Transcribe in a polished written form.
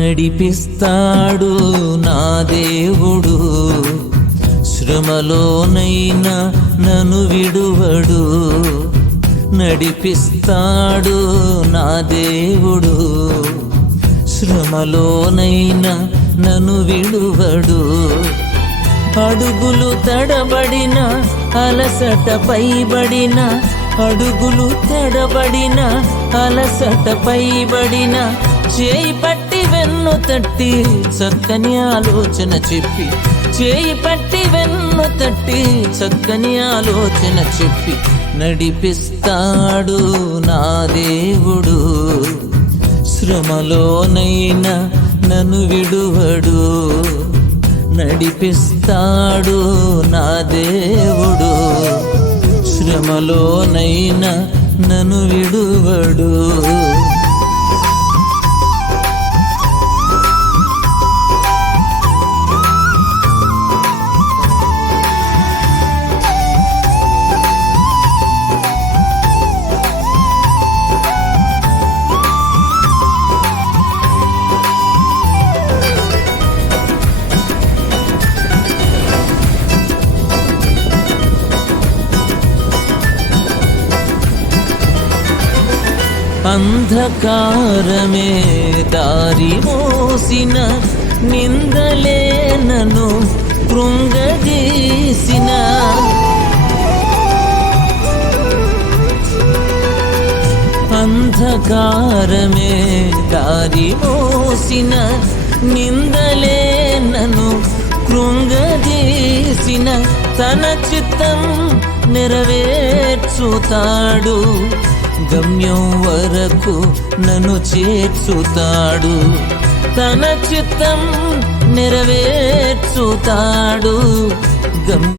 నడిపిస్తాడు నా దేవుడు, శ్రమలోనైనా నన్ను విడువడు. నడిపిస్తాడు నా దేవుడు, శ్రమలోనైనా నన్ను విడువడు. అడుగులు తడబడిన అలసట పైబడిన, అడుగులు తడబడిన అలసట పైబడిన, చేయి పట్టి వెన్ను తట్టి చక్కని ఆలోచన చెప్పి, చేయి పట్టి వెన్ను తట్టి చక్కని ఆలోచన చెప్పి నడిపిస్తాడు నా దేవుడు, శ్రమలోనైనా నన్ను విడువడు. నడిపిస్తాడు నా దేవుడు, శ్రమలోనైనా నన్ను విడువడు. అంధకారమే దారి మోసిన, నిందలే నన్ను కృంగదీసిన, అంధకారమే దారి మోసిన, నిందలే నన్ను కృంగదీసిన, తన చిత్తం నెరవేర్చుతాడు, గమ్యం వరకు నన్ను చేర్చుతాడు. తన చిత్తం నెరవేర్చుతాడు,